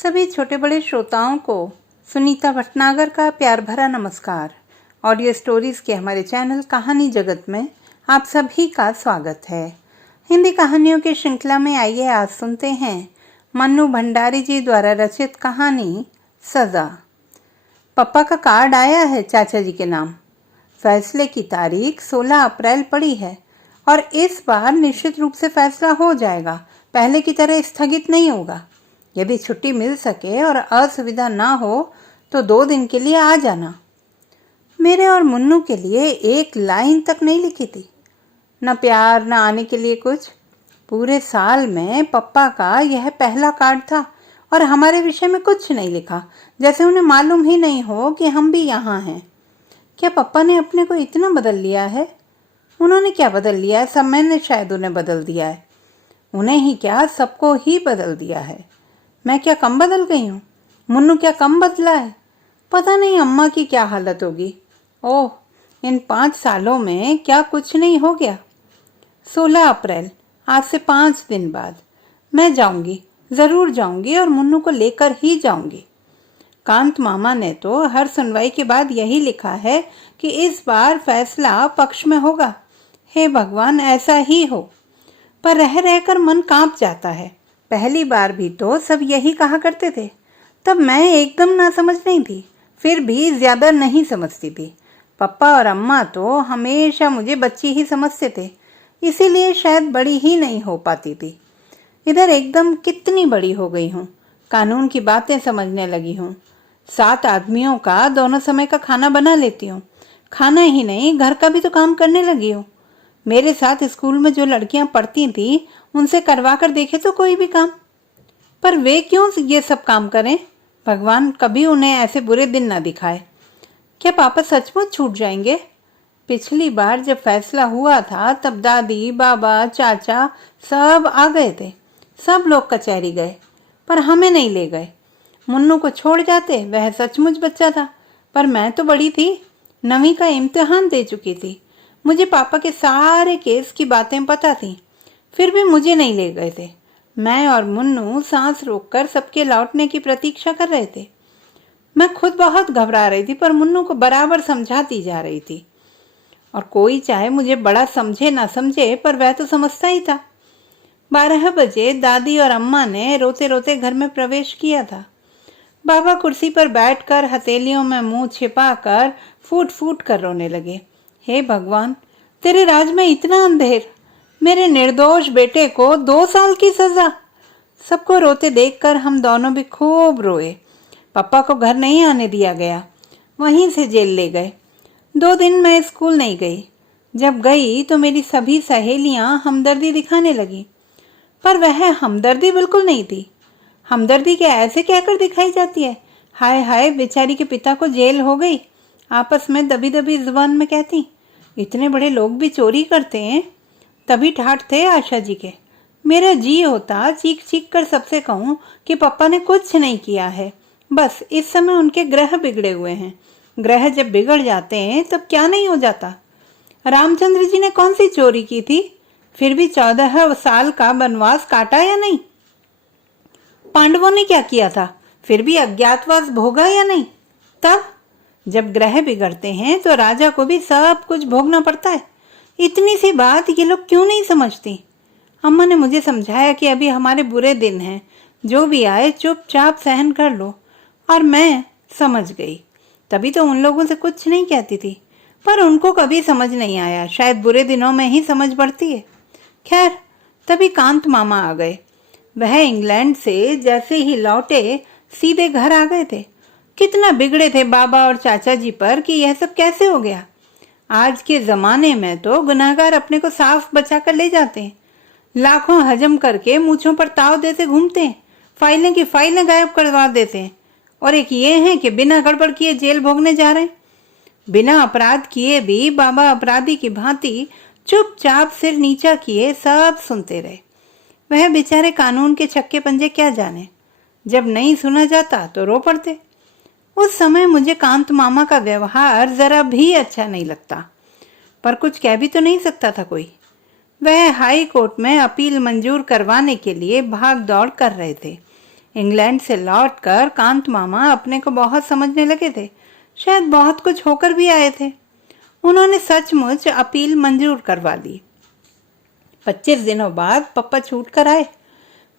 सभी छोटे बड़े श्रोताओं को सुनीता भटनागर का प्यार भरा नमस्कार। ऑडियो स्टोरीज के हमारे चैनल कहानी जगत में आप सभी का स्वागत है। हिंदी कहानियों की श्रृंखला में आइए आज सुनते हैं मन्नू भंडारी जी द्वारा रचित कहानी सजा। पप्पा का कार्ड आया है चाचा जी के नाम। फैसले की तारीख 16 अप्रैल पड़ी है और इस बार निश्चित रूप से फैसला हो जाएगा, पहले की तरह स्थगित नहीं होगा। यदि छुट्टी मिल सके और असुविधा ना हो तो 2 दिन के लिए आ जाना। मेरे और मुन्नू के लिए एक लाइन तक नहीं लिखी थी, न प्यार न आने के लिए कुछ। पूरे साल में पप्पा का यह पहला कार्ड था और हमारे विषय में कुछ नहीं लिखा, जैसे उन्हें मालूम ही नहीं हो कि हम भी यहाँ हैं। क्या पप्पा ने अपने को इतना बदल लिया है? उन्होंने क्या बदल लिया है? सब मैंने शायद उन्हें बदल दिया है। उन्हें ही क्या, सबको ही बदल दिया है। मैं क्या कम बदल गई हूँ? मुन्नू क्या कम बदला है? पता नहीं अम्मा की क्या हालत होगी। ओह, इन 5 सालों में क्या कुछ नहीं हो गया। 16 अप्रैल, आज से 5 दिन बाद मैं जाऊंगी, ज़रूर जाऊंगी और मुन्नू को लेकर ही जाऊंगी। कांत मामा ने तो हर सुनवाई के बाद यही लिखा है कि इस बार फैसला पक्ष में होगा। हे भगवान, ऐसा ही हो। पर रह रहकर मन कांप जाता है। पहली बार भी तो सब यही कहा करते थे। तब मैं एकदम ना समझ नहीं थी, फिर भी ज़्यादा नहीं समझती थी। पप्पा और अम्मा तो हमेशा मुझे बच्ची ही समझते थे, इसीलिए शायद बड़ी ही नहीं हो पाती थी। इधर एकदम कितनी बड़ी हो गई हूँ, कानून की बातें समझने लगी हूँ। 7 आदमियों का दोनों समय का खाना बना लेती हूँ। खाना ही नहीं, घर का भी तो काम करने लगी हूँ। मेरे साथ स्कूल में जो लड़कियां पढ़ती थीं, उनसे करवा कर देखे तो कोई भी काम। पर वे क्यों ये सब काम करें? भगवान कभी उन्हें ऐसे बुरे दिन ना दिखाए। क्या पापा सचमुच छूट जाएंगे? पिछली बार जब फैसला हुआ था तब दादी, बाबा, चाचा सब आ गए थे। सब लोग कचहरी गए, पर हमें नहीं ले गए। मुन्नू को छोड़ जाते, वह सचमुच बच्चा था, पर मैं तो बड़ी थी। 9वीं का इम्तिहान दे चुकी थी। मुझे पापा के सारे केस की बातें पता थी, फिर भी मुझे नहीं ले गए थे। मैं और मुन्नू सांस रोककर सबके लौटने की प्रतीक्षा कर रहे थे। मैं खुद बहुत घबरा रही थी, पर मुन्नू को बराबर समझाती जा रही थी। और कोई चाहे मुझे बड़ा समझे ना समझे, पर वह तो समझता ही था। 12 बजे दादी और अम्मा ने रोते रोते घर में प्रवेश किया था। बाबा कुर्सी पर बैठकर हथेलियों में मुंह छिपाकर फूट फूट कर रोने लगे। हे भगवान, तेरे राज में इतना अंधेर, मेरे निर्दोष बेटे को 2 साल की सजा। सबको रोते देखकर हम दोनों भी खूब रोए। पापा को घर नहीं आने दिया गया, वहीं से जेल ले गए। 2 दिन मैं स्कूल नहीं गई। जब गई तो मेरी सभी सहेलियां हमदर्दी दिखाने लगी, पर वह हमदर्दी बिल्कुल नहीं थी। हमदर्दी क्या ऐसे कहकर दिखाई जाती है? हाय हाय, बेचारी के पिता को जेल हो गई। आपस में दबी दबी जुबान में कहती, इतने बड़े लोग भी चोरी करते हैं। तभी ठाठ थे आशा जी के। मेरा जी होता चीख चीख कर सबसे कहूँ कि पापा ने कुछ नहीं किया है, बस इस समय उनके ग्रह बिगड़े हुए हैं। ग्रह जब बिगड़ जाते हैं तब क्या नहीं हो जाता। रामचंद्र जी ने कौन सी चोरी की थी, फिर भी 14 साल का वनवास काटा या नहीं? पांडवों ने क्या किया था, फिर भी अज्ञातवास भोगा या नहीं? तब जब ग्रह बिगड़ते हैं तो राजा को भी सब कुछ भोगना पड़ता है। इतनी सी बात ये लोग क्यों नहीं समझती? अम्मा ने मुझे समझाया कि अभी हमारे बुरे दिन हैं, जो भी आए चुपचाप सहन कर लो। और मैं समझ गई। तभी तो उन लोगों से कुछ नहीं कहती थी, पर उनको कभी समझ नहीं आया। शायद बुरे दिनों में ही समझ पड़ती है। खैर, तभी कांत मामा आ गए। वह इंग्लैंड से जैसे ही लौटे सीधे घर आ गए थे। कितना बिगड़े थे बाबा और चाचा जी पर कि यह सब कैसे हो गया। आज के ज़माने में तो गुनाहगार अपने को साफ बचा कर ले जाते हैं, लाखों हजम करके मूंछों पर ताव देते घूमते हैं, फाइलें की फाइलें गायब करवा देते हैं। और एक ये है कि बिना गड़बड़ किए जेल भोगने जा रहे हैं। बिना अपराध किए भी बाबा अपराधी की भांति चुपचाप सिर नीचा किए सब सुनते रहे। वह बेचारे कानून के छक्के पंजे क्या जाने। जब नहीं सुना जाता तो रो पड़ते। उस समय मुझे कांत मामा का व्यवहार जरा भी अच्छा नहीं लगता, पर कुछ कह भी तो नहीं सकता था कोई। वह हाई कोर्ट में अपील मंजूर करवाने के लिए भाग दौड़ कर रहे थे। इंग्लैंड से लौटकर कांत मामा अपने को बहुत समझने लगे थे, शायद बहुत कुछ होकर भी आए थे। उन्होंने सचमुच अपील मंजूर करवा ली। 25 दिनों बाद पप्पा छूट कर आए।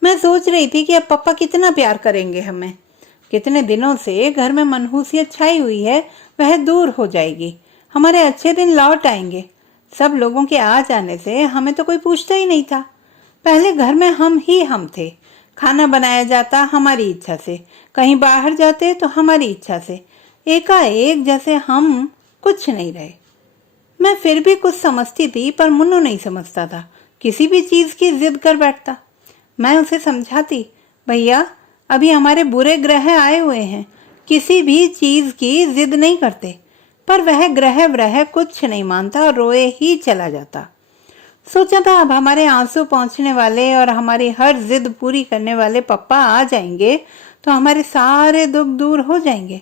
मैं सोच रही थी कि अब पप्पा कितना प्यार करेंगे हमें। कितने दिनों से घर में मनहूसियत छाई हुई है, वह दूर हो जाएगी। हमारे अच्छे दिन लौट आएंगे। सब लोगों के आ जाने से हमें तो कोई पूछता ही नहीं था। पहले घर में हम थे। खाना बनाया जाता हमारी इच्छा से, कहीं बाहर जाते तो हमारी इच्छा से। एकाएक जैसे हम कुछ नहीं रहे। मैं फिर भी कुछ समझती थी, पर मुन्नू नहीं समझता था। किसी भी चीज की जिद कर बैठता। मैं उसे समझाती, भैया अभी हमारे बुरे ग्रह आए हुए हैं, किसी भी चीज की जिद नहीं करते। पर वह ग्रह व्रह कुछ नहीं मानता और रोए ही चला जाता। सोचा था अब हमारे आंसू पहुंचने वाले और हमारी हर जिद पूरी करने वाले पप्पा आ जाएंगे तो हमारे सारे दुख दूर हो जाएंगे।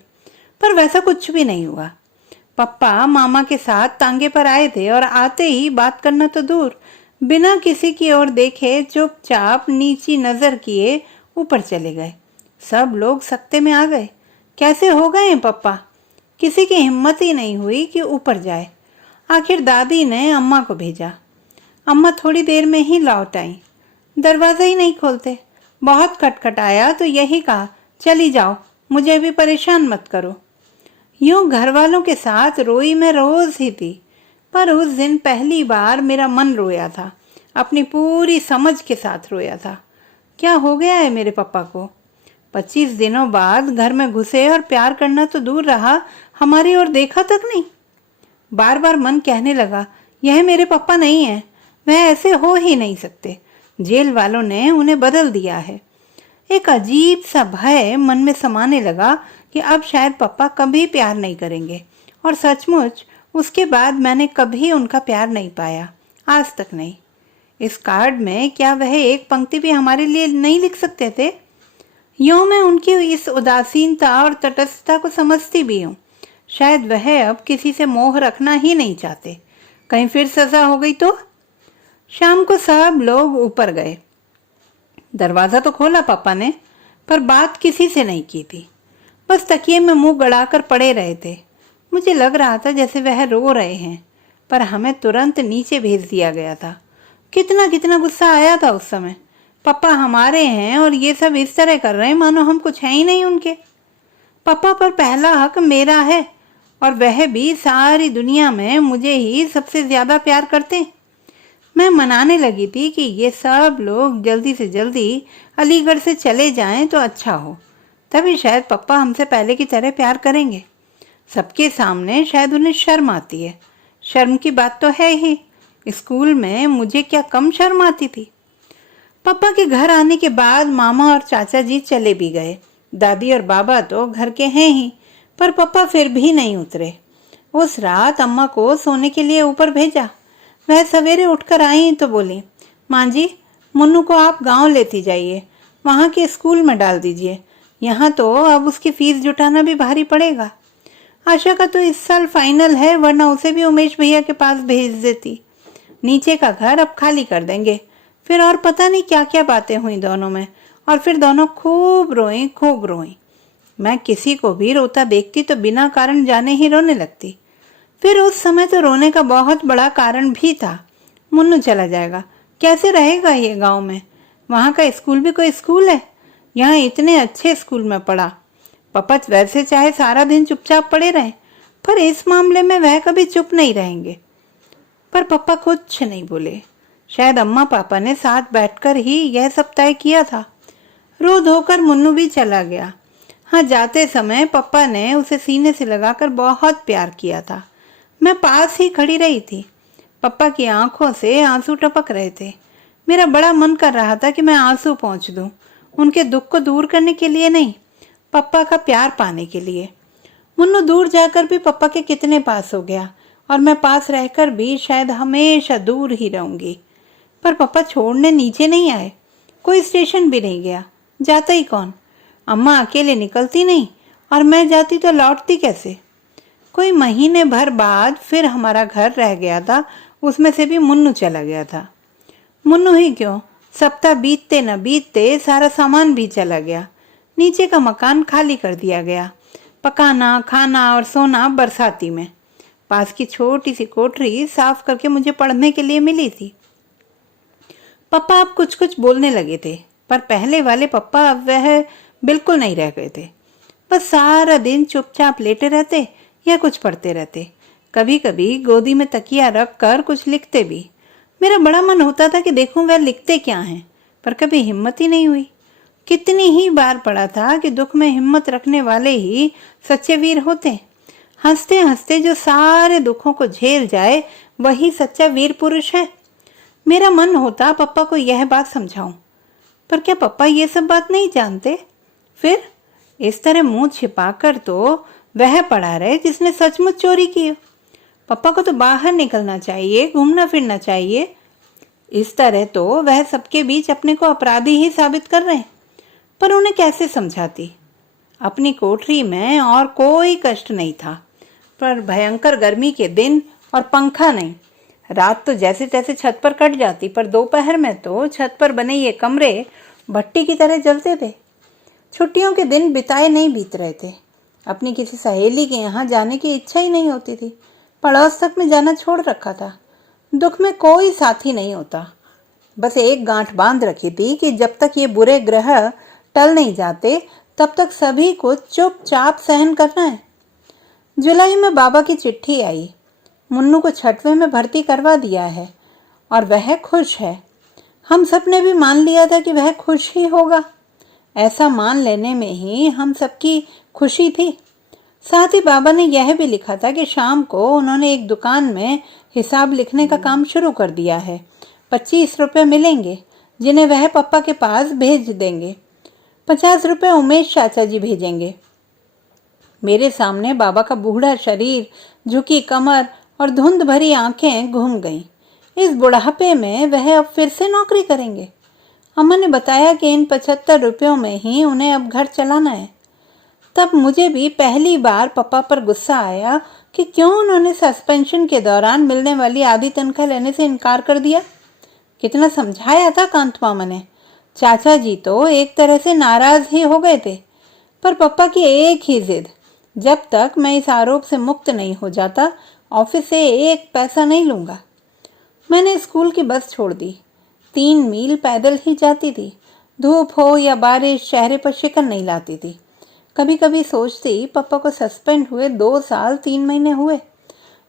पर वैसा कुछ भी नहीं हुआ। पप्पा मामा के साथ तांगे पर आए थे और आते ही बात करना तो दूर, बिना किसी की ओर देखे चुपचाप नीची नजर किए ऊपर चले गए। सब लोग सकते में आ गए। कैसे हो गए पप्पा? किसी की हिम्मत ही नहीं हुई कि ऊपर जाए। आखिर दादी ने अम्मा को भेजा। अम्मा थोड़ी देर में ही लौट आई। दरवाजा ही नहीं खोलते। बहुत खटखटाया तो यही कहा, चली जाओ, मुझे भी परेशान मत करो। यूं घर वालों के साथ रोई मैं रोज ही थी, पर उस दिन पहली बार मेरा मन रोया था। अपनी पूरी समझ के साथ रोया था। क्या हो गया है मेरे पापा को? 25 दिनों बाद घर में घुसे और प्यार करना तो दूर रहा, हमारी ओर देखा तक नहीं। बार बार मन कहने लगा, यह मेरे पापा नहीं है, वह ऐसे हो ही नहीं सकते। जेल वालों ने उन्हें बदल दिया है। एक अजीब सा भय मन में समाने लगा कि अब शायद पापा कभी प्यार नहीं करेंगे। और सचमुच उसके बाद मैंने कभी उनका प्यार नहीं पाया, आज तक नहीं। इस कार्ड में क्या वह एक पंक्ति भी हमारे लिए नहीं लिख सकते थे? यूं मैं उनकी इस उदासीनता और तटस्थता को समझती भी हूँ। शायद वह अब किसी से मोह रखना ही नहीं चाहते। कहीं फिर सजा हो गई तो? शाम को सब लोग ऊपर गए। दरवाजा तो खोला पापा ने, पर बात किसी से नहीं की थी। बस तकिए में मुंह गड़ाकर पड़े रहे थे। मुझे लग रहा था जैसे वह रो रहे हैं, पर हमें तुरंत नीचे भेज दिया गया था। कितना कितना गुस्सा आया था उस समय। पापा हमारे हैं और ये सब इस तरह कर रहे हैं मानो हम कुछ है ही नहीं उनके। पापा पर पहला हक मेरा है, और वह भी सारी दुनिया में मुझे ही सबसे ज्यादा प्यार करते। मैं मनाने लगी थी कि ये सब लोग जल्दी से जल्दी अलीगढ़ से चले जाएं तो अच्छा हो, तभी शायद पापा हमसे पहले की तरह प्यार करेंगे। सबके सामने शायद उन्हें शर्म आती है। शर्म की बात तो है ही, स्कूल में मुझे क्या कम शर्म आती थी। पापा के घर आने के बाद मामा और चाचा जी चले भी गए। दादी और बाबा तो घर के हैं ही, पर पापा फिर भी नहीं उतरे। उस रात अम्मा को सोने के लिए ऊपर भेजा। वह सवेरे उठकर आई तो बोली, माँ जी मुन्नू को आप गांव लेती जाइए, वहाँ के स्कूल में डाल दीजिए। यहाँ तो अब उसकी फीस जुटाना भी भारी पड़ेगा। आशा का तो इस साल फाइनल है, वरना उसे भी उमेश भैया के पास भेज देती। नीचे का घर अब खाली कर देंगे। फिर और पता नहीं क्या क्या बातें हुई दोनों में, और फिर दोनों खूब रोई। मैं किसी को भी रोता देखती तो बिना कारण जाने ही रोने लगती। फिर उस समय तो रोने का बहुत बड़ा कारण भी था। मुन्नू चला जाएगा, कैसे रहेगा ये गांव में? वहाँ का स्कूल भी कोई स्कूल है? यहाँ इतने अच्छे स्कूल में पढ़ा। पापा वैसे चाहे सारा दिन चुपचाप पड़े रहें, पर इस मामले में वह कभी चुप नहीं रहेंगे। पर पापा कुछ नहीं बोले। शायद अम्मा पापा ने साथ बैठकर ही यह सब तय किया था। रो धोकर मुन्नू भी चला गया। हाँ, जाते समय पापा ने उसे सीने से लगाकर बहुत प्यार किया था। मैं पास ही खड़ी रही थी। पापा की आंखों से आंसू टपक रहे थे। मेरा बड़ा मन कर रहा था कि मैं आंसू पोंछ दूं, उनके दुख को दूर करने के लिए नहीं, पापा का प्यार पाने के लिए। मुन्नू दूर जाकर भी पापा के कितने पास हो गया, और मैं पास रहकर भी शायद हमेशा दूर ही रहूंगी। पर पापा छोड़ने नीचे नहीं आए, कोई स्टेशन भी नहीं गया। जाता ही कौन? अम्मा अकेले निकलती नहीं, और मैं जाती तो लौटती कैसे? कोई महीने भर बाद फिर हमारा घर रह गया था, उसमें से भी मुन्नू चला गया था। मुन्नू ही क्यों, सप्ताह बीतते न बीतते सारा सामान भी चला गया। नीचे का मकान खाली कर दिया गया। पकाना, खाना और सोना बरसाती में। पास की छोटी सी कोठरी साफ करके मुझे पढ़ने के लिए मिली थी। पप्पा अब कुछ कुछ बोलने लगे थे, पर पहले वाले पप्पा अब वह बिल्कुल नहीं रह गए थे। बस सारा दिन चुपचाप लेटे रहते या कुछ पढ़ते रहते। कभी कभी गोदी में तकिया रख कर कुछ लिखते भी। मेरा बड़ा मन होता था कि देखूं वह लिखते क्या हैं, पर कभी हिम्मत ही नहीं हुई। कितनी ही बार पढ़ा था कि दुख में हिम्मत रखने वाले ही सच्चे वीर होते। हंसते हंसते जो सारे दुखों को झेल जाए वही सच्चा वीर पुरुष है। मेरा मन होता पप्पा को यह बात समझाऊं, पर क्या पप्पा ये सब बात नहीं जानते? फिर इस तरह मुंह छिपाकर तो वह पड़ा रहे जिसने सचमुच चोरी की हो। पप्पा को तो बाहर निकलना चाहिए, घूमना फिरना चाहिए। इस तरह तो वह सबके बीच अपने को अपराधी ही साबित कर रहे हैं। पर उन्हें कैसे समझाती? अपनी कोठरी में और कोई कष्ट नहीं था, पर भयंकर गर्मी के दिन और पंखा नहीं। रात तो जैसे तैसे छत पर कट जाती, पर दोपहर में तो छत पर बने ये कमरे भट्टी की तरह जलते थे। छुट्टियों के दिन बिताए नहीं बीत रहे थे। अपनी किसी सहेली के यहाँ जाने की इच्छा ही नहीं होती थी। पड़ोस तक में जाना छोड़ रखा था। दुख में कोई साथी नहीं होता। बस एक गांठ बांध रखी थी कि जब तक ये बुरे ग्रह टल नहीं जाते तब तक सभी को चुपचाप सहन करना है। जुलाई में बाबा की चिट्ठी आई। मुन्नू को 6वीं में भर्ती करवा दिया है और वह खुश है। हम सब ने भी मान लिया था कि वह खुश ही होगा। ऐसा मान लेने में ही हम सबकी खुशी थी। साथ ही बाबा ने यह भी लिखा था कि शाम को उन्होंने एक दुकान में हिसाब लिखने का काम शुरू कर दिया है। 25 रुपये मिलेंगे, जिन्हें वह पप्पा के पास भेज देंगे। 50 रुपये उमेश चाचा जी भेजेंगे। मेरे सामने बाबा का बूढ़ा शरीर, झुकी कमर और धुंध भरी आंखें घूम गईं। इस बुढ़ापे में वह अब फिर से नौकरी करेंगे। अम्मा ने बताया कि इन 75 रुपयों में ही उन्हें अब घर चलाना है। तब मुझे भी पहली बार पापा पर गुस्सा आया कि क्यों उन्होंने सस्पेंशन के दौरान मिलने वाली आधी तनख्वाह लेने से इनकार कर दिया। कितना समझाया था कांत मामा ने। चाचा जी तो एक तरह से नाराज ही हो गए थे, पर पापा की एक ही जिद, जब तक मैं इस आरोप से मुक्त नहीं हो जाता ऑफिस से एक पैसा नहीं लूंगा। मैंने स्कूल की बस छोड़ दी। 3 मील पैदल ही जाती थी। धूप हो या बारिश चेहरे पर शिकन नहीं लाती थी। कभी कभी सोचती पापा को सस्पेंड हुए 2 साल 3 महीने हुए।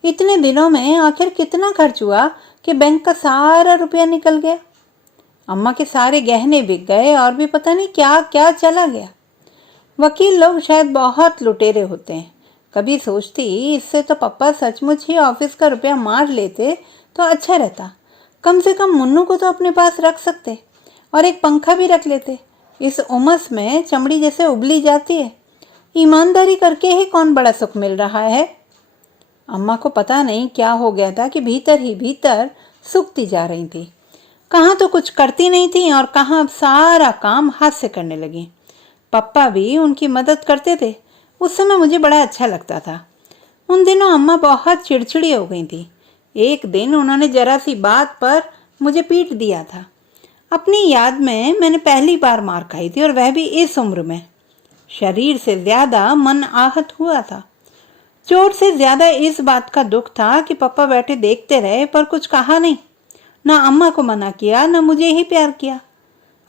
इतने दिनों में आखिर कितना खर्च हुआ कि बैंक का सारा रुपया निकल गया। अम्मा के सारे गहने बिक गए और भी पता नहीं क्या क्या चला गया। वकील लोग शायद बहुत लुटेरे होते हैं। कभी सोचती इससे तो पापा सचमुच ही ऑफिस का रुपया मार लेते तो अच्छा रहता। कम से कम मुन्नू को तो अपने पास रख सकते और एक पंखा भी रख लेते। इस उमस में चमड़ी जैसे उबली जाती है। ईमानदारी करके ही कौन बड़ा सुख मिल रहा है। अम्मा को पता नहीं क्या हो गया था कि भीतर ही भीतर सूखती जा रही थी। कहाँ तो कुछ करती नहीं थी और कहाँ अब सारा काम हाथ से करने लगी। पप्पा भी उनकी मदद करते थे। उस समय मुझे बड़ा अच्छा लगता था। उन दिनों अम्मा बहुत चिड़चिड़ी हो गई थी। एक दिन उन्होंने जरा सी बात पर मुझे पीट दिया था। अपनी याद में मैंने पहली बार मार खाई थी और वह भी इस उम्र में। शरीर से ज्यादा मन आहत हुआ था। चोट से ज्यादा इस बात का दुख था कि पापा बैठे देखते रहे पर कुछ कहा नहीं। ना अम्मा को मना किया, ना मुझे ही प्यार किया।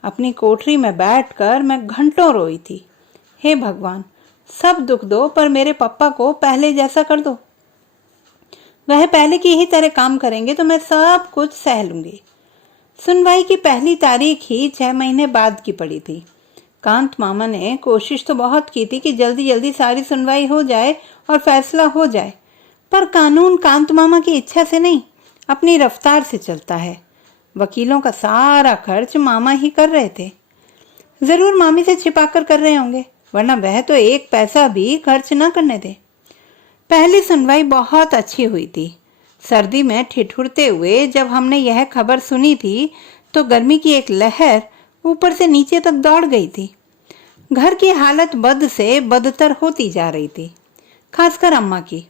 अपनी कोठरी में बैठकर मैं घंटों रोई थी। हे भगवान, सब दुख दो पर मेरे पापा को पहले जैसा कर दो। वह पहले की ही तरह काम करेंगे तो मैं सब कुछ सह लूंगी। सुनवाई की पहली तारीख ही 6 महीने बाद की पड़ी थी। कांत मामा ने कोशिश तो बहुत की थी कि जल्दी जल्दी सारी सुनवाई हो जाए और फैसला हो जाए, पर कानून कांत मामा की इच्छा से नहीं, अपनी रफ्तार से चलता है। वकीलों का सारा खर्च मामा ही कर रहे थे। जरूर मामी से छिपाकर कर रहे होंगे, वरना वह तो एक पैसा भी खर्च न करने दे। पहली सुनवाई बहुत अच्छी हुई थी। सर्दी में ठिठुरते हुए जब हमने यह खबर सुनी थी तो गर्मी की एक लहर ऊपर से नीचे तक दौड़ गई थी। घर की हालत बद से बदतर होती जा रही थी, खासकर अम्मा की।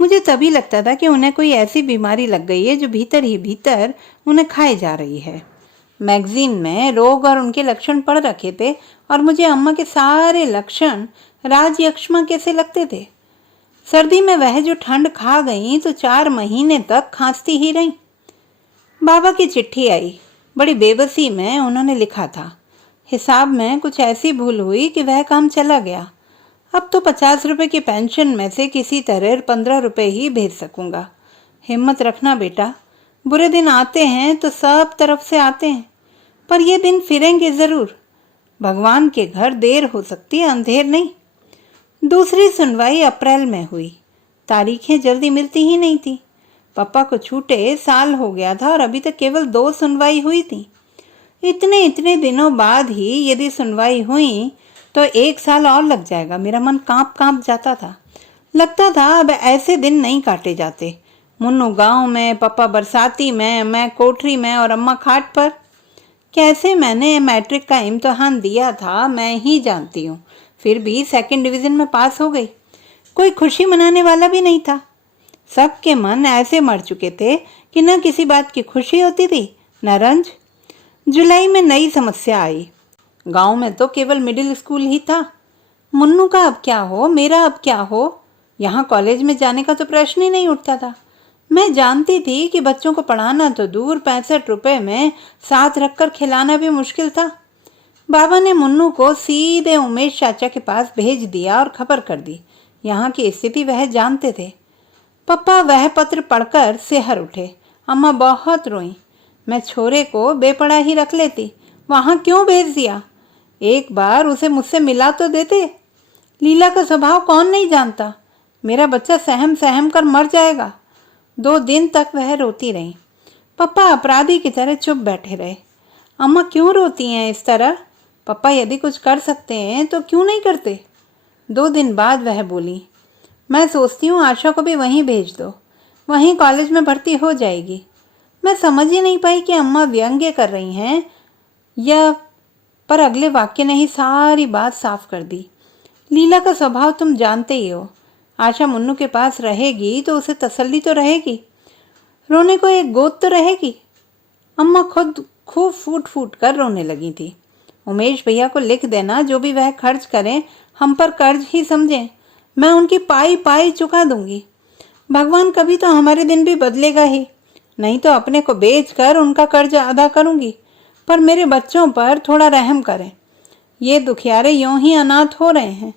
मुझे तभी लगता था कि उन्हें कोई ऐसी बीमारी लग गई है जो भीतर ही भीतर उन्हें खाए जा रही है। मैगजीन में रोग और उनके लक्षण पढ़ रखे थे और मुझे अम्मा के सारे लक्षण राजयक्ष्मा कैसे लगते थे। सर्दी में वह जो ठंड खा गई तो 4 महीने तक खांसती ही रही। बाबा की चिट्ठी आई। बड़ी बेबसी में उन्होंने लिखा था, हिसाब में कुछ ऐसी भूल हुई कि वह काम चला गया। अब तो 50 रुपए की पेंशन में से किसी तरह 15 रुपए ही भेज सकूंगा। हिम्मत रखना बेटा, बुरे दिन आते हैं तो सब तरफ से आते हैं, पर ये दिन फिरेंगे जरूर। भगवान के घर देर हो सकती है, अंधेर नहीं। दूसरी सुनवाई अप्रैल में हुई। तारीखें जल्दी मिलती ही नहीं थी। पापा को छूटे साल हो गया था और अभी तक केवल 2 सुनवाई हुई थी। इतने दिनों बाद ही यदि सुनवाई हुई तो 1 साल और लग जाएगा। मेरा मन कांप जाता था। लगता था अब ऐसे दिन नहीं काटे जाते। मुन्नू गांव में, पापा बरसाती में, मैं कोठरी में और अम्मा खाट पर। कैसे मैंने मैट्रिक का इम्तिहान दिया था मैं ही जानती हूँ, फिर भी 2nd डिवीजन में पास हो गई। कोई खुशी मनाने वाला भी नहीं था। सबके मन ऐसे मर चुके थे कि न किसी बात की खुशी होती थी न रंज। जुलाई में नई समस्या आई। गांव में तो केवल मिडिल स्कूल ही था। मुन्नू का अब क्या हो, मेरा अब क्या हो। यहाँ कॉलेज में जाने का तो प्रश्न ही नहीं उठता था। मैं जानती थी कि बच्चों को पढ़ाना तो दूर, 65 रुपए में साथ रखकर खिलाना भी मुश्किल था। बाबा ने मुन्नू को सीधे उमेश चाचा के पास भेज दिया और खबर कर दी। यहाँ की स्थिति वह जानते थे। पापा वह पत्र पढ़कर सिहर उठे। अम्मा बहुत रोई। मैं छोरे को बेपड़ा ही रख लेती, वहाँ क्यों भेज दिया। एक बार उसे मुझसे मिला तो देते। लीला का स्वभाव कौन नहीं जानता। मेरा बच्चा सहम कर मर जाएगा। 2 दिन तक वह रोती रही। पापा अपराधी की तरह चुप बैठे रहे। अम्मा क्यों रोती हैं इस तरह। पापा यदि कुछ कर सकते हैं तो क्यों नहीं करते। 2 दिन बाद वह बोली, मैं सोचती हूँ आशा को भी वहीं भेज दो, वहीं कॉलेज में भर्ती हो जाएगी। मैं समझ ही नहीं पाई कि अम्मा व्यंग्य कर रही हैं या, पर अगले वाक्य ने ही सारी बात साफ कर दी। लीला का स्वभाव तुम जानते ही हो। आशा मुन्नू के पास रहेगी तो उसे तसल्ली तो रहेगी, रोने को एक गोद तो रहेगी। अम्मा खुद खूब फूट कर रोने लगी थी। उमेश भैया को लिख देना, जो भी वह खर्च करें हम पर कर्ज ही समझें, मैं उनकी पाई चुका दूंगी। भगवान कभी तो हमारे दिन भी बदलेगा ही, नहीं तो अपने को बेचकर उनका कर्ज अदा करूंगी। पर मेरे बच्चों पर थोड़ा रहम करें। ये दुखियारे यूं ही अनाथ हो रहे हैं,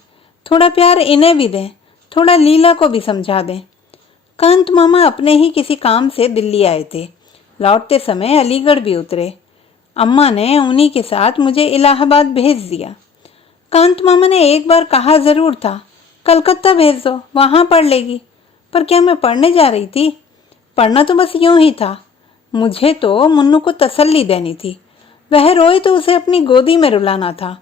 थोड़ा प्यार इन्हें भी दें, थोड़ा लीला को भी समझा दें। कांत मामा अपने ही किसी काम से दिल्ली आए थे। लौटते समय अलीगढ़ भी उतरे। अम्मा ने उन्हीं के साथ मुझे इलाहाबाद भेज दिया। कांत मामा ने एक बार कहा जरूर था, कलकत्ता भेज दो, वहां पढ़ लेगी। पर क्या मैं पढ़ने जा रही थी। पढ़ना तो बस यूं ही था। मुझे तो मुन्नू को तसल्ली देनी थी। वह रोई तो उसे अपनी गोदी में रुलाना था।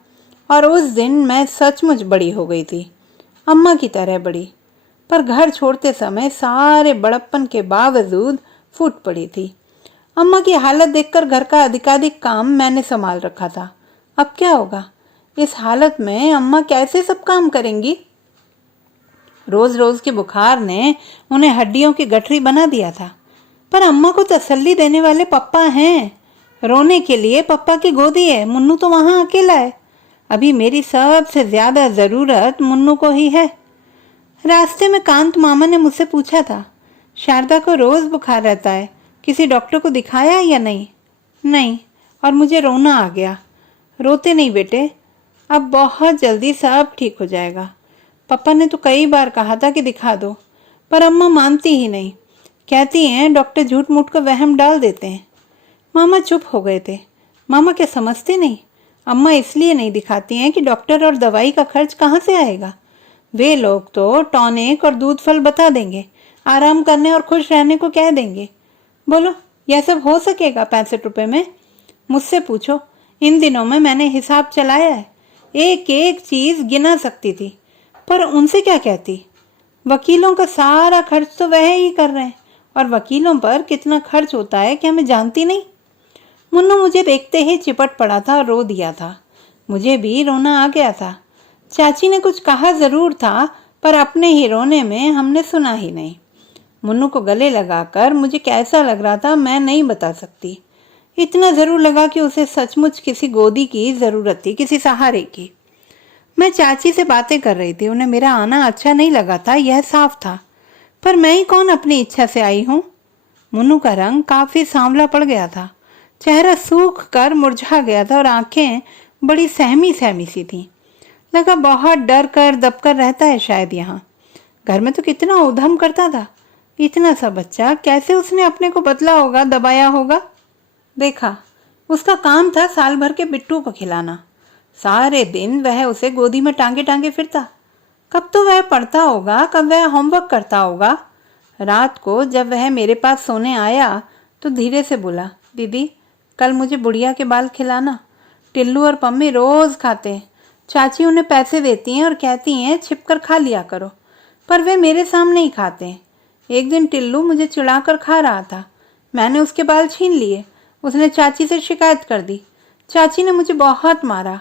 और उस दिन मैं सचमुच बड़ी हो गई थी, अम्मा की तरह बड़ी। पर घर छोड़ते समय सारे बड़प्पन के बावजूद फूट पड़ी थी। अम्मा की हालत देखकर घर का अधिकाधिक काम मैंने संभाल रखा था। अब क्या होगा। इस हालत में अम्मा कैसे सब काम करेंगी। रोज रोज के बुखार ने उन्हें हड्डियों की गठरी बना दिया था। पर अम्मा को तसल्ली देने वाले पप्पा हैं। रोने के लिए पप्पा की गोदी है, मुन्नू तो वहां अकेला है। अभी मेरी सबसे ज्यादा जरूरत मुन्नू को ही है। रास्ते में कांत मामा ने मुझसे पूछा था, शारदा को रोज बुखार रहता है, किसी डॉक्टर को दिखाया या नहीं। नहीं, और मुझे रोना आ गया। रोते नहीं बेटे, अब बहुत जल्दी सब ठीक हो जाएगा। पापा ने तो कई बार कहा था कि दिखा दो, पर अम्मा मानती ही नहीं। कहती हैं डॉक्टर झूठ मूठ का वहम डाल देते हैं। मामा चुप हो गए थे। मामा क्या समझते नहीं। अम्मा इसलिए नहीं दिखाती हैं कि डॉक्टर और दवाई का खर्च कहाँ से आएगा। वे लोग तो टॉनिक और दूध फल बता देंगे, आराम करने और खुश रहने को कह देंगे। बोलो यह सब हो सकेगा 65 रुपए में। मुझसे पूछो, इन दिनों में मैंने हिसाब चलाया है, एक एक चीज गिना सकती थी। पर उनसे क्या कहती। वकीलों का सारा खर्च तो वह ही कर रहे हैं, और वकीलों पर कितना खर्च होता है क्या मैं जानती नहीं। मुन्नू मुझे देखते ही चिपट पड़ा था और रो दिया था। मुझे भी रोना आ गया था। चाची ने कुछ कहा जरूर था, पर अपने ही रोने में हमने सुना ही नहीं। मुन्नू को गले लगाकर मुझे कैसा लग रहा था मैं नहीं बता सकती। इतना ज़रूर लगा कि उसे सचमुच किसी गोदी की ज़रूरत थी, किसी सहारे की। मैं चाची से बातें कर रही थी। उन्हें मेरा आना अच्छा नहीं लगा था, यह साफ था। पर मैं ही कौन अपनी इच्छा से आई हूँ। मुन्नू का रंग काफ़ी सांवला पड़ गया था, चेहरा सूख कर मुरझा गया था और आंखें बड़ी सहमी सहमी सी थीं। लगा बहुत डर कर दब कर रहता है शायद यहाँ। घर में तो कितना उधम करता था। इतना सा बच्चा, कैसे उसने अपने को बदला होगा, दबाया होगा। देखा, उसका काम था साल भर के बिट्टू को खिलाना। सारे दिन वह उसे गोदी में टांगे टांगे फिरता। कब तो वह पढ़ता होगा, कब वह होमवर्क करता होगा। रात को जब वह मेरे पास सोने आया तो धीरे से बोला, दीदी कल मुझे बुढ़िया के बाल खिलाना। टिल्लू और पम्मी रोज खाते हैं। चाची उन्हें पैसे देती हैं और कहती हैं छिपकर खा लिया करो, पर वे मेरे सामने ही खाते हैं। एक दिन टिल्लू मुझे चिढ़ाकर खा रहा था। मैंने उसके बाल छीन लिए। उसने चाची से शिकायत कर दी। चाची ने मुझे बहुत मारा।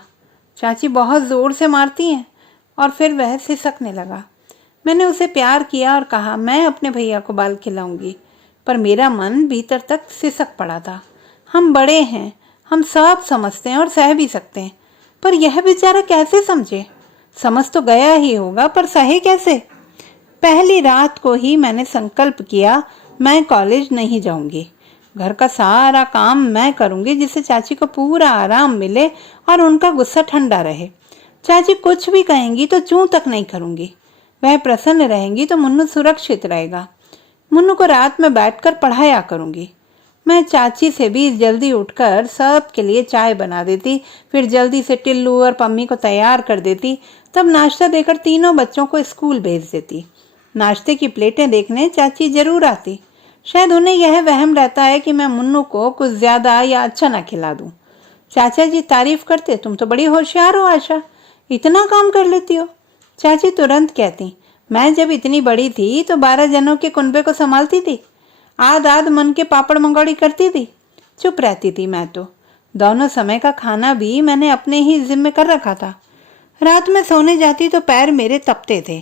चाची बहुत ज़ोर से मारती हैं। और फिर वह सिसकने लगा। मैंने उसे प्यार किया और कहा मैं अपने भैया को बाल खिलाऊंगी, पर मेरा मन भीतर तक सिसक पड़ा था। हम बड़े हैं, हम सब समझते हैं और सह भी सकते हैं, पर यह बेचारा कैसे समझे। समझ तो गया ही होगा, पर सहे कैसे। पहली रात को ही मैंने संकल्प किया मैं कॉलेज नहीं जाऊंगी। घर का सारा काम मैं करूंगी, जिससे चाची को पूरा आराम मिले और उनका गुस्सा ठंडा रहे। चाची कुछ भी कहेंगी तो चूं तक नहीं करूंगी। वह प्रसन्न रहेंगी तो मुन्नू सुरक्षित रहेगा। मुन्नू को रात में बैठकर पढ़ाया करूंगी। मैं चाची से भी जल्दी उठकर सब के लिए चाय बना देती, फिर जल्दी से टिल्लू और पम्मी को तैयार कर देती, तब नाश्ता देकर तीनों बच्चों को स्कूल भेज देती। नाश्ते की प्लेटें देखने चाची जरूर आती। शायद उन्हें यह वहम रहता है कि मैं मुन्नू को कुछ ज्यादा या अच्छा ना खिला दूं। चाचा जी तारीफ करते, तुम तो बड़ी होशियार हो आशा, इतना काम कर लेती हो। चाची तुरंत कहती, मैं जब इतनी बड़ी थी तो 12 जनों के कुनबे को संभालती थी, आध आध मन के पापड़ मंगौड़ी करती थी। चुप रहती थी मैं तो। दोनों समय का खाना भी मैंने अपने ही जिम्मे कर रखा था। रात में सोने जाती तो पैर मेरे तपते थे।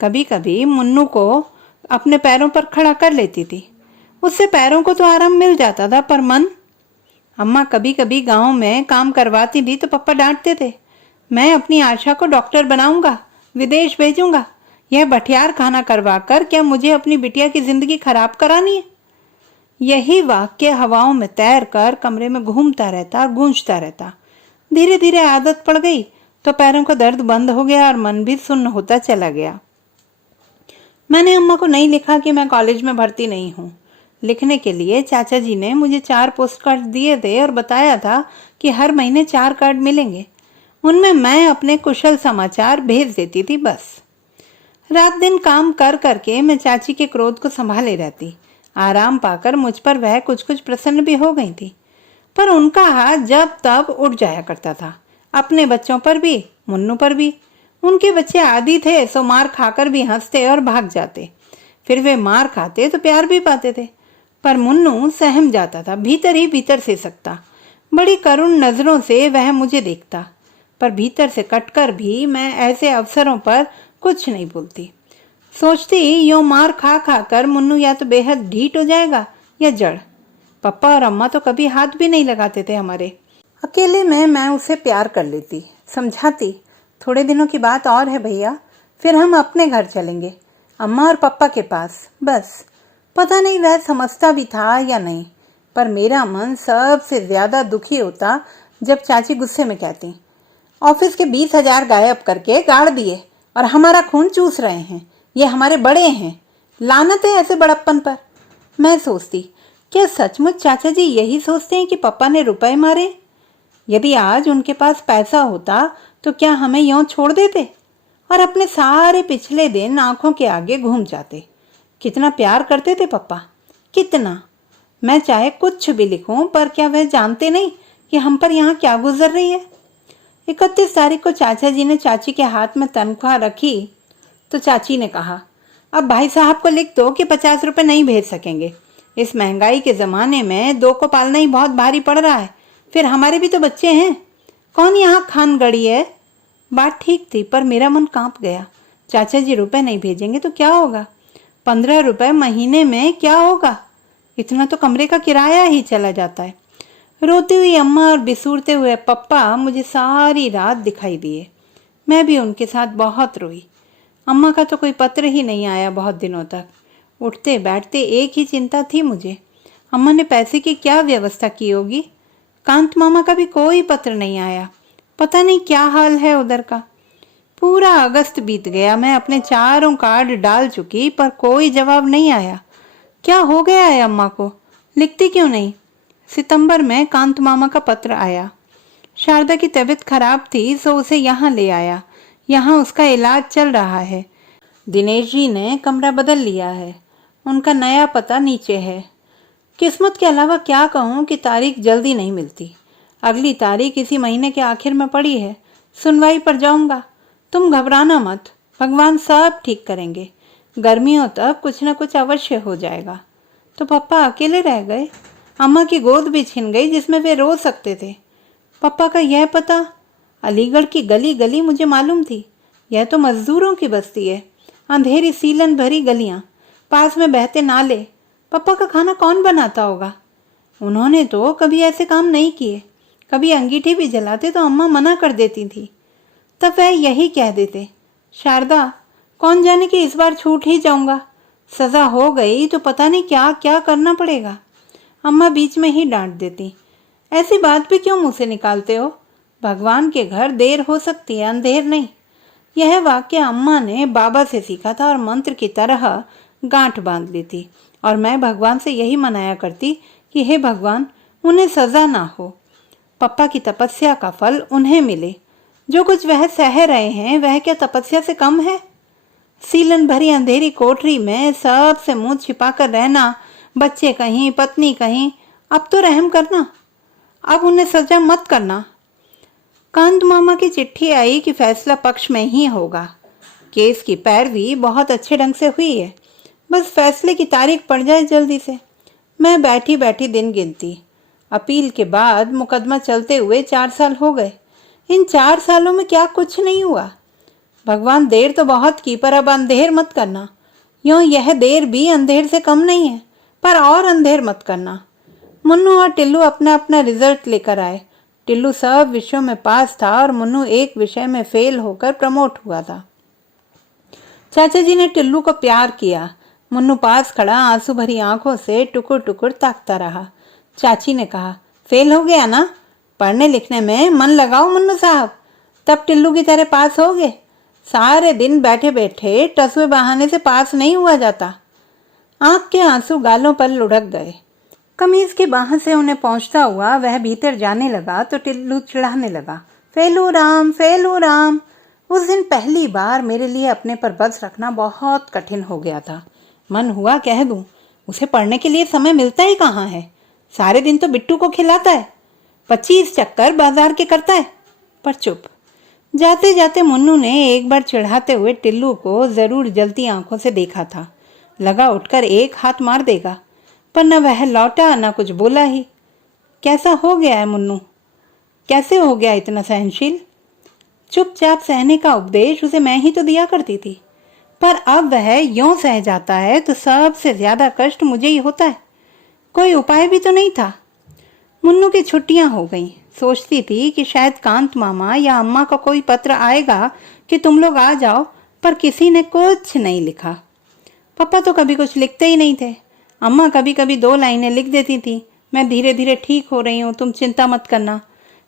कभी कभी मुन्नू को अपने पैरों पर खड़ा कर लेती थी। उससे पैरों को तो आराम मिल जाता था, पर मन। अम्मा कभी कभी गांव में काम करवाती थी तो पापा डांटते थे। मैं अपनी आशा को डॉक्टर बनाऊंगा, विदेश भेजूंगा। यह बठियार खाना करवा कर क्या मुझे अपनी बिटिया की जिंदगी खराब करानी है। यही वाक्य हवाओं में तैर कर कमरे में घूमता रहता और गूंजता रहता। धीरे धीरे आदत पड़ गई तो पैरों का दर्द बंद हो गया और मन भी सुन्न होता चला गया। मैंने अम्मा को नहीं लिखा कि मैं कॉलेज में भर्ती नहीं हूँ। लिखने के लिए चाचा जी ने मुझे 4 पोस्ट कार्ड दिए थे और बताया था कि हर महीने 4 कार्ड मिलेंगे। उनमें मैं अपने कुशल समाचार भेज देती थी बस। रात दिन काम कर करके मैं चाची के क्रोध को संभाले रहती। आराम पाकर मुझ पर वह कुछ कुछ प्रसन्न भी हो गई थी, पर उनका हाथ जब तब उठ जाया करता था। अपने बच्चों पर भी, मुन्नू पर भी। उनके बच्चे आदी थे, सो मार खाकर भी हंसते और भाग जाते। फिर वे मार खाते तो प्यार भी पाते थे, पर मुन्नू सहम जाता था, भीतर ही भीतर से सकता। बड़ी करुण नजरों से वह मुझे देखता, पर भीतर से कटकर भी मैं ऐसे अवसरों पर कुछ नहीं बोलती। सोचती यूं मार खा खा कर मुन्नू या तो बेहद ढीठ हो जाएगा या जड़। पापा और अम्मा तो कभी हाथ भी नहीं लगाते थे हमारे। अकेले में मैं उसे प्यार कर लेती, समझाती, थोड़े दिनों की बात और है भैया, फिर हम अपने घर चलेंगे, अम्मा और पापा के पास। बस पता नहीं वह समझता भी था या नहीं, पर मेरा मन सबसे ज्यादा दुखी होता जब चाची गुस्से में कहती, ऑफिस के 20,000 गायब करके गाड़ दिए और हमारा खून चूस रहे हैं। ये हमारे बड़े हैं, लानत है ऐसे बड़प्पन पर। मैं सोचती, क्या सचमुच चाचा जी यही सोचते हैं कि पापा ने रुपए मारे? यदि आज उनके पास पैसा होता तो क्या हमें यूं छोड़ देते और अपने सारे पिछले दिन आंखों के आगे घूम जाते? कितना प्यार करते थे पापा, कितना। मैं चाहे कुछ भी लिखूं, पर क्या वह जानते नहीं कि हम पर यहाँ क्या गुजर रही है। 31 तारीख को चाचा जी ने चाची के हाथ में तनख्वाह रखी तो चाची ने कहा, अब भाई साहब को लिख दो कि 50 रुपए नहीं भेज सकेंगे। इस महंगाई के ज़माने में 2 को पालना ही बहुत भारी पड़ रहा है। फिर हमारे भी तो बच्चे हैं, कौन यहाँ खान गड़ी है। बात ठीक थी, पर मेरा मन कांप गया। चाचा जी रुपए नहीं भेजेंगे तो क्या होगा? 15 रुपए महीने में क्या होगा? इतना तो कमरे का किराया ही चला जाता है। रोती हुई अम्मा और बिसूरते हुए पप्पा मुझे सारी रात दिखाई दिए। मैं भी उनके साथ बहुत रोई। अम्मा का तो कोई पत्र ही नहीं आया बहुत दिनों तक। उठते बैठते एक ही चिंता थी मुझे, अम्मा ने पैसे की क्या व्यवस्था की होगी। कांत मामा का भी कोई पत्र नहीं आया। पता नहीं क्या हाल है उधर का। पूरा अगस्त बीत गया, मैं अपने चारों कार्ड डाल चुकी पर कोई जवाब नहीं आया। क्या हो गया है अम्मा को, लिखती क्यों नहीं। सितंबर में कांत मामा का पत्र आया। शारदा की तबीयत खराब थी सो उसे यहाँ ले आया। यहाँ उसका इलाज चल रहा है। दिनेश जी ने कमरा बदल लिया है। उनका नया पता नीचे है। किस्मत के अलावा क्या कहूँ कि तारीख जल्दी नहीं मिलती। अगली तारीख इसी महीने के आखिर में पड़ी है। सुनवाई पर जाऊंगा। तुम घबराना मत, भगवान सब ठीक करेंगे। गर्मियों तक कुछ न कुछ अवश्य हो जाएगा। तो पापा अकेले रह गए। अम्मा की गोद भी छिन गई जिसमें वे रो सकते थे। पापा का यह पता, अलीगढ़ की गली गली मुझे मालूम थी। यह तो मजदूरों की बस्ती है। अंधेरी सीलन भरी गलियां, पास में बहते नाले। पापा का खाना कौन बनाता होगा। उन्होंने तो कभी ऐसे काम नहीं किए। कभी अंगीठी भी जलाते तो अम्मा मना कर देती थी। तब वह यही कह देते, शारदा कौन जाने कि इस बार छूट ही जाऊंगा। सजा हो गई तो पता नहीं क्या क्या करना पड़ेगा। अम्मा बीच में ही डांट देती, ऐसी बात भी क्यों मुंह से निकालते हो। भगवान के घर देर हो सकती है, अंधेर नहीं। यह वाक्य अम्मा ने बाबा से सीखा था और मंत्र की तरह गांठ बांध ली थी। और मैं भगवान से यही मनाया करती कि हे भगवान, उन्हें सजा ना हो। पप्पा की तपस्या का फल उन्हें मिले। जो कुछ वह सह रहे हैं वह क्या तपस्या से कम है। सीलन भरी अंधेरी कोठरी में सबसे मुंह छिपाकर रहना, बच्चे कहीं पत्नी कहीं। अब तो रहम करना, अब उन्हें सजा मत करना। कांत मामा की चिट्ठी आई कि फैसला पक्ष में ही होगा। केस की पैरवी बहुत अच्छे ढंग से हुई है। बस फैसले की तारीख पड़ जाए जल्दी से। मैं बैठी बैठी दिन गिनती। अपील के बाद मुकदमा चलते हुए 4 साल हो गए। इन 4 सालों में क्या कुछ नहीं हुआ। भगवान देर तो बहुत की पर अब अंधेर मत करना। यूं यह देर भी अंधेर से कम नहीं है, पर और अंधेर मत करना। मुन्नू और टिल्लू अपना अपना रिजल्ट लेकर आए। टिल्लू सब विषयों में पास था और मुन्नू एक विषय में फेल होकर प्रमोट हुआ था। चाचा जी ने टिल्लू को प्यार किया। मुन्नू पास खड़ा आंसू भरी आंखों से टुकुर टुकुर ताकता रहा। चाची ने कहा, फेल हो गया ना, पढ़ने लिखने में मन लगाओ मुन्नू साहब, तब टिल्लू की तरह पास होगे। सारे दिन बैठे बैठे टसुए बहाने से पास नहीं हुआ जाता। आंख के आंसू गालों पर लुढ़क गए। कमीज की बाह से उन्हें पहुंचता हुआ वह भीतर जाने लगा तो टिल्लू चिढ़ाने लगा, फेलू राम फेलू राम। उस दिन पहली बार मेरे लिए अपने पर बस रखना बहुत कठिन हो गया था। मन हुआ कह दूं, उसे पढ़ने के लिए समय मिलता ही कहाँ है। सारे दिन तो बिट्टू को खिलाता है, 25 चक्कर बाजार के करता है। पर चुप। जाते जाते मुन्नू ने एक बार चिढ़ाते हुए टिल्लू को जरूर जलती आंखों से देखा था। लगा उठकर एक हाथ मार देगा, पर न वह लौटा न कुछ बोला ही। कैसा हो गया है मुन्नू, कैसे हो गया इतना सहनशील। चुपचाप सहने का उपदेश उसे मैं ही तो दिया करती थी, पर अब वह यूं सह जाता है तो सबसे ज्यादा कष्ट मुझे ही होता है। कोई उपाय भी तो नहीं था। मुन्नू की छुट्टियां हो गईं। सोचती थी कि शायद कांत मामा या अम्मा का कोई पत्र आएगा कि तुम लोग आ जाओ, पर किसी ने कुछ नहीं लिखा। पापा तो कभी कुछ लिखते ही नहीं थे। अम्मा कभी कभी 2 लाइनें लिख देती थी, मैं धीरे धीरे ठीक हो रही हूँ, तुम चिंता मत करना।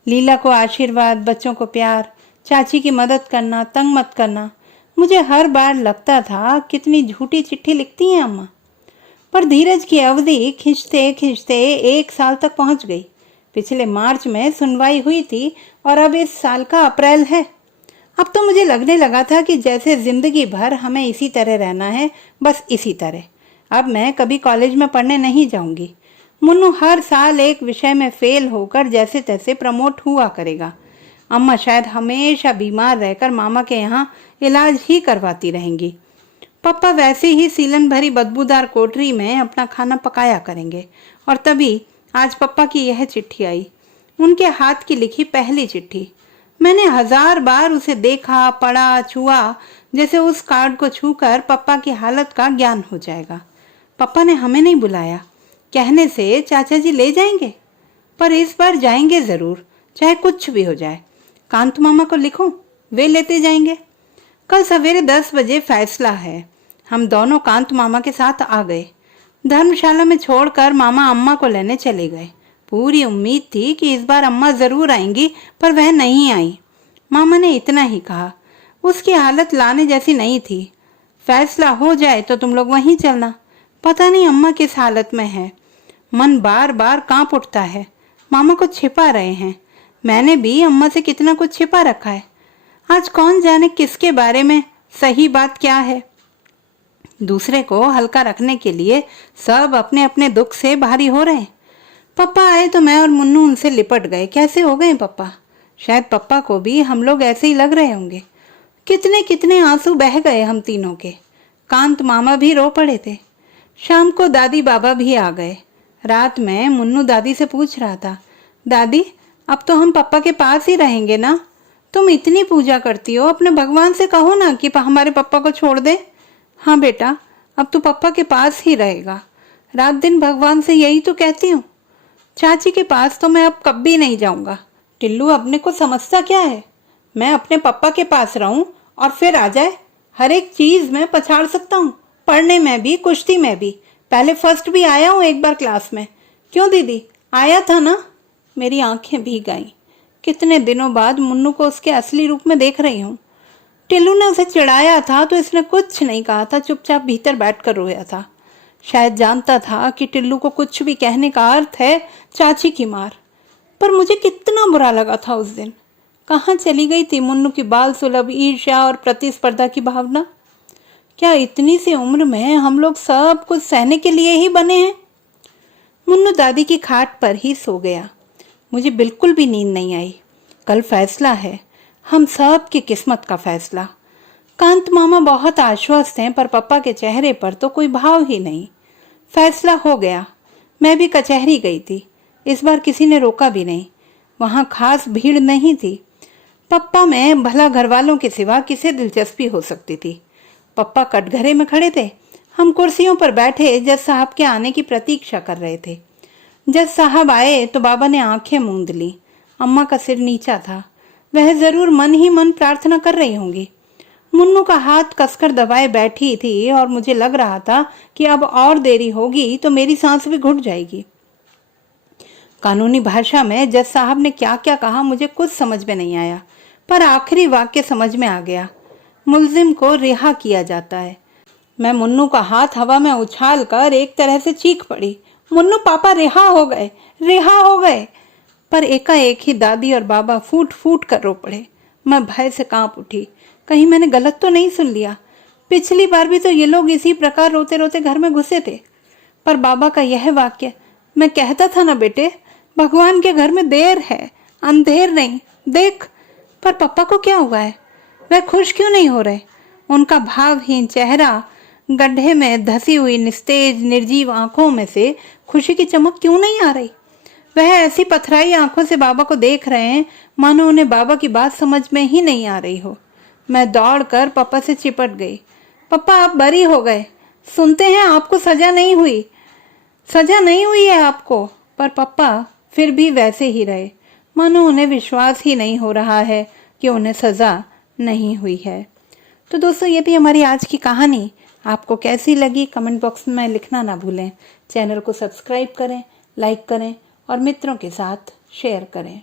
लीला को आशीर्वाद, बच्चों को प्यार, चाची की मदद करना, तंग मत करना। मुझे हर बार लगता था कितनी झूठी चिट्ठी लिखती हैं अम्मा। पर धीरज की अवधि खिंचते खिंचते 1 साल तक पहुंच गई। पिछले मार्च में सुनवाई हुई थी और अब इस साल का अप्रैल है। अब तो मुझे लगने लगा था कि जैसे जिंदगी भर हमें इसी तरह रहना है, बस इसी तरह। अब मैं कभी कॉलेज में पढ़ने नहीं जाऊंगी। मुन्नू हर साल एक विषय में फेल होकर जैसे तैसे प्रमोट हुआ करेगा। अम्मा शायद हमेशा बीमार रहकर मामा के यहाँ इलाज ही करवाती रहेंगी। पापा वैसे ही सीलन भरी बदबूदार कोठरी में अपना खाना पकाया करेंगे। और तभी आज पापा की यह चिट्ठी आई, उनके हाथ की लिखी पहली चिट्ठी। मैंने 1000 बार उसे देखा, पढ़ा, छुआ, जैसे उस कार्ड को छूकर पापा की हालत का ज्ञान हो जाएगा। पापा ने हमें नहीं बुलाया, कहने से चाचा जी ले जाएंगे। पर इस बार जाएंगे जरूर, चाहे कुछ भी हो जाए। कांत मामा को लिखो, वे लेते जाएंगे। कल सवेरे 10 बजे फैसला है। हम दोनों कांत मामा के साथ आ गए। धर्मशाला में छोड़कर मामा अम्मा को लेने चले गए। पूरी उम्मीद थी कि इस बार अम्मा जरूर आएंगी, पर वह नहीं आई। मामा ने इतना ही कहा। उसकी हालत लाने जैसी नहीं थी। फैसला हो जाए तो तुम लोग वहीं चलना। पता नहीं अम्मा किस हालत में है। मन बार बार कांप उठता है। मामा कुछ छिपा रहे हैं। मैंने भी अम्मा से कितना कुछ छिपा रखा है। आज कौन जाने किसके बारे में सही बात क्या है। दूसरे को हल्का रखने के लिए सब अपने अपने दुख से भारी हो रहे हैं। पप्पा आए तो मैं और मुन्नू उनसे लिपट गए। कैसे हो गए पप्पा? शायद पप्पा को भी हम लोग ऐसे ही लग रहे होंगे। कितने कितने आंसू बह गए हम तीनों के। कांत मामा भी रो पड़े थे। शाम को दादी बाबा भी आ गए। रात में मुन्नू दादी से पूछ रहा था, दादी अब तो हम पप्पा के पास ही रहेंगे ना? तुम इतनी पूजा करती हो, अपने भगवान से कहो ना कि हमारे पप्पा को छोड़ दे। हाँ बेटा, अब तू पप्पा के पास ही रहेगा। रात दिन भगवान से यही तो कहती हूँ। चाची के पास तो मैं अब कभी नहीं जाऊंगा। टिल्लू अपने को समझता क्या है? मैं अपने पप्पा के पास रहूं और फिर आ जाए। हर एक चीज में पछाड़ सकता हूँ, पढ़ने में भी, कुश्ती में भी। पहले फर्स्ट भी आया हूँ एक बार क्लास में। क्यों दीदी, आया था ना? मेरी आंखें भीग आईं। कितने दिनों बाद मुन्नू को उसके असली रूप में देख रही हूँ। टिल्लू ने उसे चिढ़ाया था तो इसने कुछ नहीं कहा था, चुपचाप भीतर बैठकर रोया था। शायद जानता था कि टिल्लू को कुछ भी कहने का अर्थ है चाची की मार। पर मुझे कितना बुरा लगा था उस दिन। कहाँ चली गई थी मुन्नू की बाल सुलभ ईर्ष्या और प्रतिस्पर्धा की भावना? क्या इतनी सी उम्र में हम लोग सब कुछ सहने के लिए ही बने हैं? मुन्नू दादी की खाट पर ही सो गया। मुझे बिल्कुल भी नींद नहीं आई। कल फैसला है, हम सब की किस्मत का फैसला। कांत मामा बहुत आश्वस्त हैं, पर पापा के चेहरे पर तो कोई भाव ही नहीं। फैसला हो गया। मैं भी कचहरी गई थी। इस बार किसी ने रोका भी नहीं। वहां खास भीड़ नहीं थी। पप्पा में भला घर वालों के सिवा किसे दिलचस्पी हो सकती थी। पप्पा कटघरे में खड़े थे। हम कुर्सियों पर बैठे जज साहब के आने की प्रतीक्षा कर रहे थे। जज साहब आए तो बाबा ने आंखें मूंद ली। अम्मा का सिर नीचा था। वह जरूर मन ही मन प्रार्थना कर रही होंगी। मुन्नू का हाथ कसकर दबाए बैठी थी और मुझे लग रहा था कि अब और देरी होगी तो मेरी सांस भी घुट जाएगी। कानूनी भाषा में जज साहब ने क्या क्या कहा मुझे कुछ समझ में नहीं आया, पर आखिरी वाक्य समझ में आ गया। मुलजिम को रिहा किया जाता है। मैं मुन्नू का हाथ हवा में उछाल कर एक तरह से चीख पड़ी, मुन्नू पापा रिहा हो गए, रिहा हो गए। पर एकाएक ही दादी और बाबा फूट फूट कर रो पड़े। मैं भय से कांप उठी। कहीं मैंने गलत तो नहीं सुन लिया? पिछली बार भी तो ये लोग इसी प्रकार रोते रोते घर में घुसे थे। पर बाबा का यह वाक्य, मैं कहता था ना बेटे, भगवान के घर में देर है, अंधेर नहीं, देख। पर पापा को क्या हुआ है? वह खुश क्यों नहीं हो रहे? उनका भावहीन चेहरा, गड्ढे में धसी हुई निस्तेज निर्जीव आंखों में से खुशी की चमक क्यों नहीं आ रही? वह ऐसी पथराई आंखों से बाबा को देख रहे हैं मानो उन्हें बाबा की बात समझ में ही नहीं आ रही हो। मैं दौड़कर पापा से चिपट गई। पापा आप बरी हो गए। सुनते हैं आपको सजा नहीं हुई, सजा नहीं हुई है आपको। पर पापा फिर भी वैसे ही रहे, मानो उन्हें विश्वास ही नहीं हो रहा है कि उन्हें सजा नहीं हुई है। तो दोस्तों, ये थी हमारी आज की कहानी। आपको कैसी लगी कमेंट बॉक्स में लिखना ना भूलें। चैनल को सब्सक्राइब करें, लाइक करें और मित्रों के साथ शेयर करें।